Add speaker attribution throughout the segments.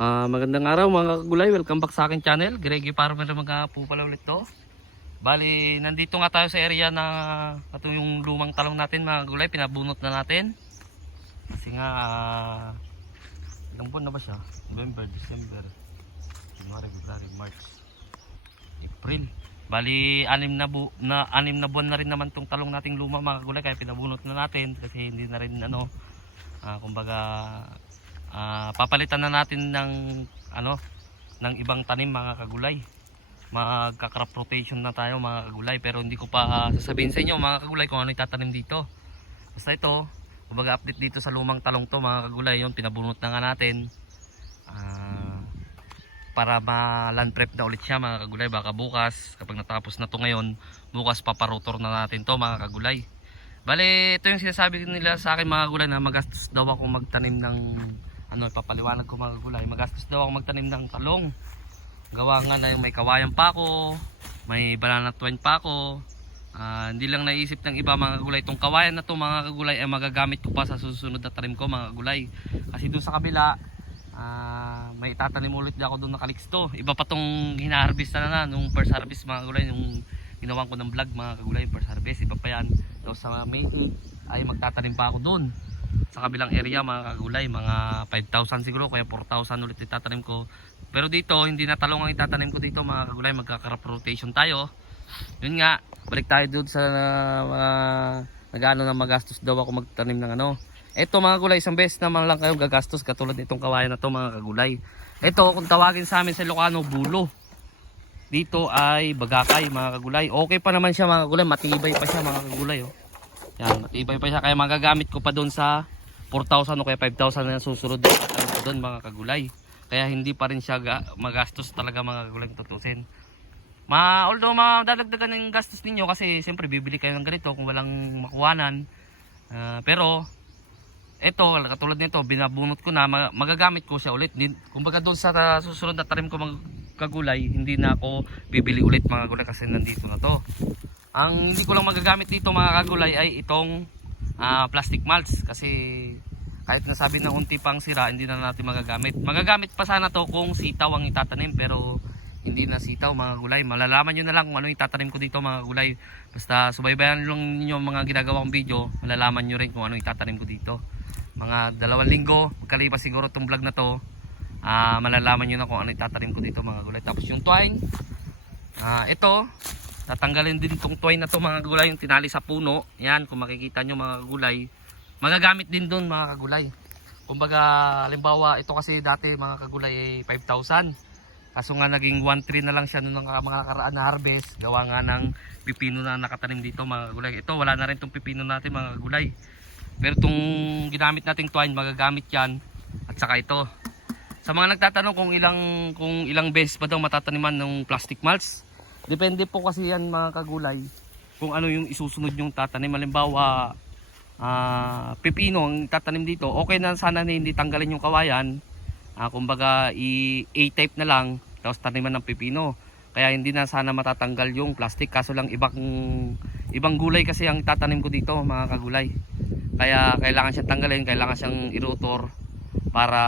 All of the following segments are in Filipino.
Speaker 1: Ah, magandang araw mga kagulay, welcome back sa akin channel. Greggy Farmer na mga po pala ulit to. Bali, nandito nga tayo sa area na ito yung lumang talong natin mga kagulay, pinabunot na natin. Kasi nga, ah, ilang buwan na ba siya? November, December, January, February, March, April. Bali, anim na, bu na, anim na buwan na rin naman tong talong nating luma mga kagulay, kaya pinabunot na natin kasi hindi na rin ano, ah, kumbaga Ah, papalitan na natin ng ano ng ibang tanim mga kagulay. Magka-crop rotation na tayo mga kagulay pero hindi ko pa sasabihin sa inyo mga kagulay kung ano itatanim dito. Basta ito, kumbaga update dito sa lumang talong to mga kagulay yun pinabunot na nga natin. Ah, para ma-land prep na ulit siya mga kagulay baka bukas kapag natapos na to ngayon bukas paparotor na natin to mga kagulay Bale, ito yung sinasabi nila sa akin mga kagulay na magastos daw ako magtanim ng ano, papaliwanag ko mga gulay. Magastos daw ako magtanim ng talong. Gawa nga na yung may kawayan pa ako, may banana twine pa ako. Ah, hindi lang naisip ng iba mga gulay. Itong kawayan na to mga kagulay ay magagamit ko pa sa susunod na tanim ko mga gulay. Kasi doon sa kabila, ah, may itatanim ulit ako doon na kaliksto. Iba pa tong hinaharvest na na nung first harvest mga gulay. Nung ginawan ko ng vlog mga kagulay, first harvest. Iba pa yan. Tapos sa Mayti ay magtatanim pa ako doon sa kabilang area mga kagulay mga 5,000 siguro kaya 4,000 ulit itatanim ko. Pero dito hindi na talong ang itatanim ko dito mga kagulay magka-crop rotation tayo. Yun nga balik tayo doon sa uh, nag-ano na magastos daw ako magtanim ng ano. Eto mga kagulay isang beses naman lang kayo gagastos katulad nitong kawayan na to mga kagulay. Eto kung tawagin sa amin sa Ilocano bulo. Dito ay bagakay mga kagulay. Okay pa naman siya mga kagulay. Matibay pa siya mga kagulay oh. Yan, pa siya. Kaya magagamit ko pa doon sa 4,000 o kaya 5,000 na susunod doon mga kagulay. Kaya hindi pa rin siya ga- magastos talaga mga kagulay tutusin. Ma, although madadagdagan ng gastos ninyo kasi siyempre bibili kayo ng ganito kung walang makuwanan. Ah, pero ito, katulad nito, binabunot ko na, ma- magagamit ko siya ulit. Kumbaga doon sa uh, susunod na tarim ko mga kagulay, hindi na ako bibili ulit mga kagulay kasi nandito na to. Ang hindi ko lang magagamit dito mga kagulay ay itong ah, plastic mulch kasi kahit nasabi na unti pang sira hindi na natin magagamit. Magagamit pa sana to kung sitaw ang itatanim pero hindi na sitaw mga gulay. Malalaman nyo na lang kung ano itatanim ko dito mga gulay. Basta subaybayan lang ninyo mga ginagawa kong video, malalaman nyo rin kung ano itatanim ko dito. Mga dalawang linggo, magkalipas siguro itong vlog na to, ah, malalaman nyo na kung ano itatanim ko dito mga gulay. Tapos yung twine, ah, ito, tatanggalin din tong twine na to mga gulay yung tinali sa puno. Yan kung makikita nyo mga gulay. Magagamit din doon mga kagulay. Kumbaga halimbawa ito kasi dati mga kagulay ay 5,000 kaso nga naging 1,3 na lang siya mga mga nakaraan na harvest. Gawa nga ng pipino na nakatanim dito mga kagulay ito wala na rin tong pipino natin mga kagulay pero itong ginamit nating twine magagamit yan. At saka ito. Sa mga nagtatanong kung ilang kung ilang beses pa daw matataniman ng plastic mulch Depende po kasi yan mga kagulay kung ano yung isusunod yung tatanim. Halimbawa, ah, pipino ang tatanim dito. Okay na sana na hindi tanggalin yung kawayan. Ah, kumbaga i A-type na lang tapos taniman ng pipino. Kaya hindi na sana matatanggal yung plastic kaso lang ibang ibang gulay kasi ang tatanim ko dito mga kagulay. Kaya kailangan siyang tanggalin, kailangan siyang irotor para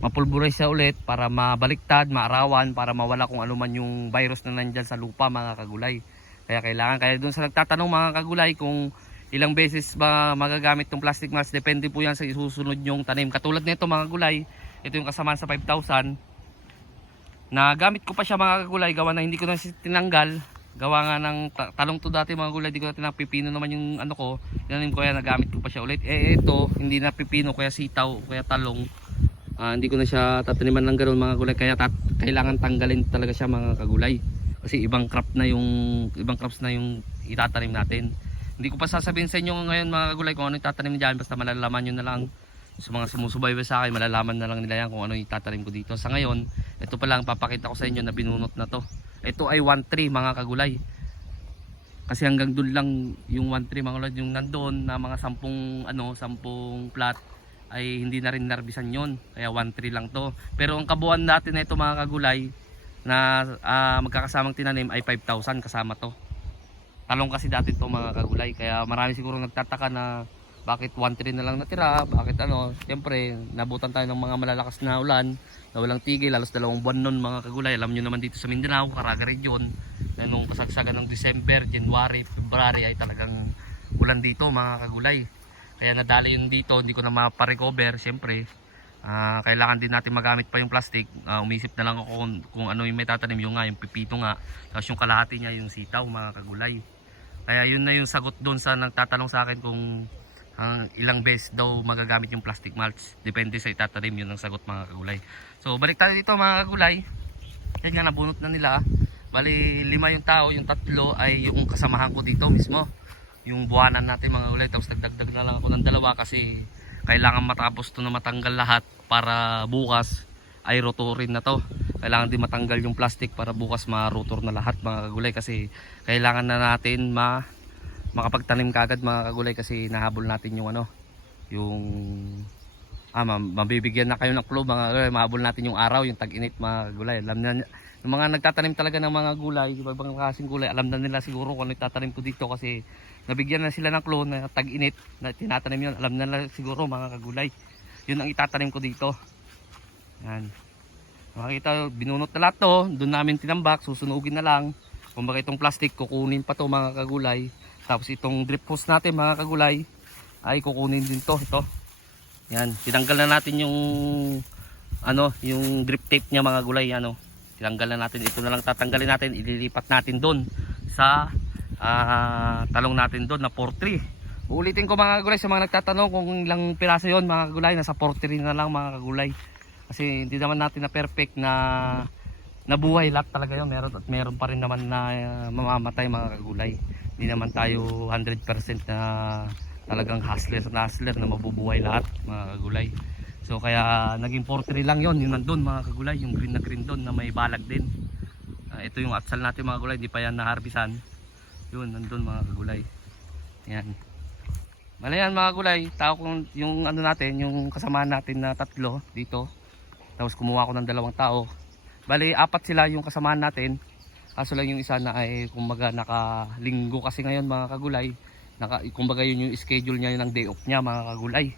Speaker 1: mapulburize siya ulit para mabaliktad, maarawan, para mawala kung ano man yung virus na nandyan sa lupa mga kagulay. Kaya kailangan, kaya dun sa nagtatanong mga kagulay kung ilang beses ba magagamit ng plastic mask, depende po yan sa isusunod yung tanim. Katulad nito mga kagulay, ito yung kasamaan sa 5,000. Na gamit ko pa siya mga kagulay, gawa na hindi ko na tinanggal. Gawa nga ng ta- talong to dati mga gulay, di ko na tinapipino naman yung ano ko. Tinanim ko kaya nagamit ko pa siya ulit. Eh ito, hindi na pipino, kaya sitaw, kaya talong. Ah, hindi ko na siya tataniman ng ganoon mga gulay. Kaya tat kailangan tanggalin talaga siya mga kagulay. Kasi ibang crop na yung ibang crops na yung itatanim natin. Hindi ko pa sasabihin sa inyo ngayon mga kagulay kung ano itatanim diyan basta malalaman niyo na lang. Sa mga sumusubaybay sa akin malalaman na lang nila yan kung ano itatanim ko dito. Sa ngayon ito pa lang papakita ko sa inyo na binunot na to. Ito ay 1-3 mga kagulay. Kasi hanggang doon lang yung 1-3 mga lord yung nandoon na mga sampung ano sampung plat ay hindi na rin narbisan yon kaya 1-3 lang to. Pero ang kabuuan natin na ito mga kagulay na ah, magkakasamang tinanim ay 5,000 kasama to. Talong kasi dati to mga kagulay. Kaya marami siguro nagtataka na bakit 1-3 na lang natira, bakit ano, siyempre nabutan tayo ng mga malalakas na ulan na walang tigil, halos dalawang buwan nun mga kagulay. Alam nyo naman dito sa Mindanao, Caraga Region, na nung kasagsagan ng December, January, February ay talagang ulan dito mga kagulay. Kaya nadali yun dito, hindi ko na maparecover, siyempre. ah, kailangan din natin magamit pa yung plastic. Ah, umisip na lang ako kung, kung ano yung may tatanim yung nga, yung pipito nga. Tapos yung kalahati niya yung sitaw mga kagulay. Kaya yun na yung sagot doon sa nagtatanong sa akin kung ang ilang beses daw magagamit yung plastic mulch. Depende sa itatanim yun ang sagot mga kagulay. So balik tayo dito mga kagulay. Yan nga nabunot na nila. Bali lima yung tao, yung tatlo ay yung kasamahan ko dito mismo. Yung buwanan natin mga kagulay. Tapos nagdagdag na lang ako ng dalawa kasi kailangan matapos to na matanggal lahat para bukas ay rotorin na to. Kailangan din matanggal yung plastic para bukas ma-rotor na lahat mga kagulay kasi kailangan na natin ma makapagtanim kagad mga kagulay kasi nahabol natin yung ano yung ah, ma- mabibigyan na kayo ng clue mga kagulay mahabol natin yung araw yung tag-init mga kagulay alam na yung mga nagtatanim talaga ng mga gulay iba ibang klaseng gulay alam na nila siguro kung itatanim ko dito kasi nabigyan na sila ng clue na tag-init na tinatanim yun. Alam na nila siguro mga kagulay. Yun ang itatanim ko dito. Yan. Makikita binunot na lahat to. Doon namin tinambak susunugin na lang. Kung bakit itong plastic kukunin pa to mga kagulay. Tapos itong drip hose natin mga kagulay ay kukunin din to. Ito. Yan. Tinanggal na natin yung ano yung drip tape niya mga gulay ano tinanggal na natin ito na lang tatanggalin natin ililipat natin doon sa ah, talong natin doon na 4-3 Uulitin ko mga kagulay sa mga nagtatanong kung ilang piraso yon mga kagulay nasa 43 na lang mga kagulay. Kasi hindi naman natin na perfect na nabuhay lahat talaga yun meron at meron pa rin naman na uh, mamamatay mga kagulay. Hindi naman tayo 100% na talagang hustler na hustler na mabubuhay lahat mga kagulay so kaya naging 43 lang yon yun nandun mga kagulay yung green na green doon na may balag din Ah, ito yung atsal natin mga kagulay di pa yan naharbisan yun nandun mga kagulay yan Bale yan mga gulay, tao kung yung ano natin, yung kasamahan natin na tatlo dito. Tapos kumuha ko ng dalawang tao. Bali apat sila yung kasamahan natin. Kaso lang yung isa na ay kumbaga nakalinggo kasi ngayon mga kagulay. Naka, kumbaga yun yung schedule niya ang day off niya mga kagulay.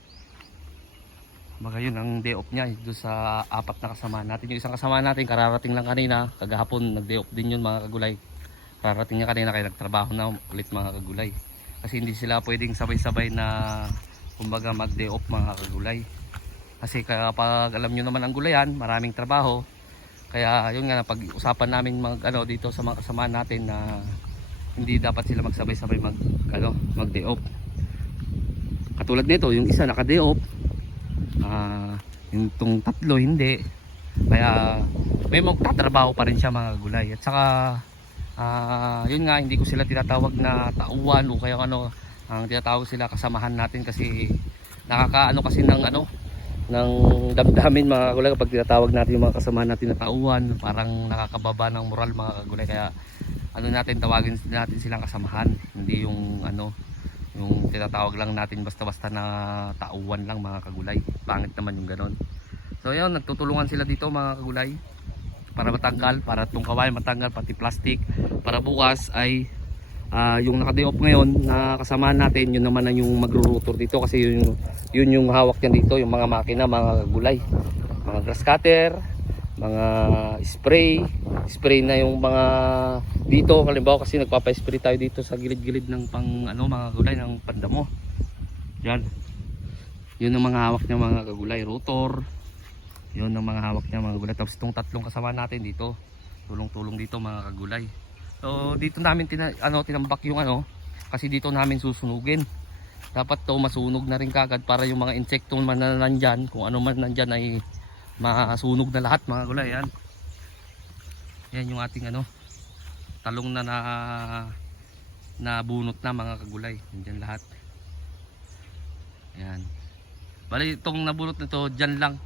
Speaker 1: Kumbaga yun ang day off niya doon sa apat na kasamahan natin. Yung isang kasamahan natin kararating lang kanina. Kagahapon nag day off din yun mga kagulay. Kararating niya kanina kaya nagtrabaho na ulit mga kagulay kasi hindi sila pwedeng sabay-sabay na kumbaga mag day off mga kagulay kasi kapag alam nyo naman ang gulayan maraming trabaho kaya yun nga pag usapan namin mag ano dito sa mga kasamahan natin na hindi dapat sila magsabay-sabay mag ano mag day off katulad nito yung isa naka day off ah yung tong tatlo hindi. Kaya may magtatrabaho pa rin siya mga gulay. At saka Ah, yun nga hindi ko sila tinatawag na tauhan o kaya ano, ang tinatawag sila kasamahan natin kasi nakakaano kasi ng ano ng damdamin mga kagulay kapag tinatawag natin yung mga kasamahan natin na tauhan, parang nakakababa ng moral mga kagulay kaya ano natin tawagin natin silang kasamahan, hindi yung ano yung tinatawag lang natin basta-basta na tauhan lang mga kagulay. Pangit naman yung ganon. So yun, nagtutulungan sila dito mga kagulay para matanggal, para itong kawayan matanggal, pati plastic. Para bukas ay ah, yung naka-day ngayon na kasamahan natin, yun naman ang yung magro-rotor dito kasi yun, yun yung hawak niyan dito, yung mga makina, mga gulay. Mga grass cutter, mga spray, spray na yung mga dito, kalimbawa kasi nagpapa-spray tayo dito sa gilid-gilid ng pang ano mga gulay ng pandamo. Yan. Yun ang mga hawak niya mga kagulay, rotor, yun ang mga hawak niya mga gulay. Tapos itong tatlong kasama natin dito. Tulong-tulong dito mga kagulay. So dito namin tina, ano, tinambak yung ano. Kasi dito namin susunugin. Dapat to masunog na rin kagad para yung mga insekto man na nandyan. Kung ano man nandyan ay masunog na lahat mga gulay. Yan. Yan yung ating ano. Talong na na nabunot na mga kagulay. Nandyan lahat. Yan. Bali itong nabunot nito dyan lang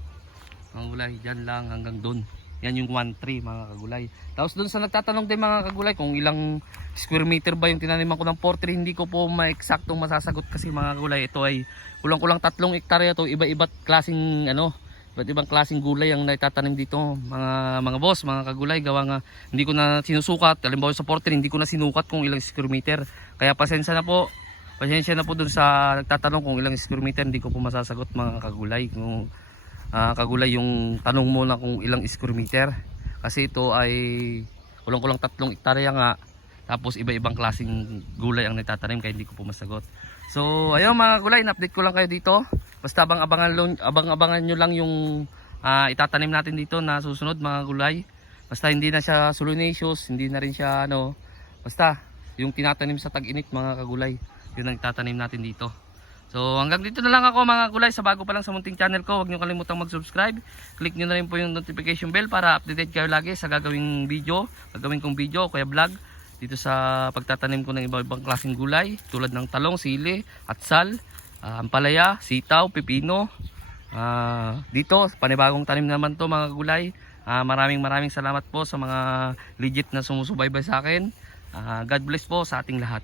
Speaker 1: mga kagulay, dyan lang hanggang doon. Yan yung 1-3 mga kagulay. Tapos doon sa nagtatanong din mga kagulay kung ilang square meter ba yung tinaniman ko ng 4-3, hindi ko po maeksaktong masasagot kasi mga kagulay. Ito ay kulang-kulang tatlong hektarya to, iba-iba't klaseng ano, iba't ibang klaseng gulay ang naitatanim dito mga mga boss, mga kagulay gawa nga hindi ko na sinusukat halimbawa sa 4 hindi ko na sinukat kung ilang square meter kaya pasensya na po pasensya na po dun sa nagtatanong kung ilang square meter, hindi ko po masasagot mga kagulay. Kung ah, kagulay yung tanong mo na kung ilang square meter. Kasi ito ay kulang-kulang tatlong hektarya nga. Tapos iba-ibang klaseng gulay ang nagtatanim kaya hindi ko po masagot. So ayun mga gulay, in-update ko lang kayo dito. Basta abang-abangan, abang-abangan nyo lang yung ah, itatanim natin dito na susunod mga gulay. Basta hindi na siya solanaceous, hindi na rin siya ano, basta yung tinatanim sa tag-init mga kagulay, yun ang itatanim natin dito. So hanggang dito na lang ako mga gulay, sa bago pa lang sa munting channel ko, huwag niyo kalimutang mag-subscribe. Click niyo na rin po yung notification bell para updated kayo lagi sa gagawing video, gagawin kong video, kuya vlog dito sa pagtatanim ko ng iba-ibang klaseng gulay tulad ng talong, sili, atsal, ah, ampalaya, sitaw, pipino. Ah, dito, panibagong tanim naman to mga gulay. Ah, maraming maraming salamat po sa mga legit na sumusubaybay sa akin. Ah, God bless po sa ating lahat.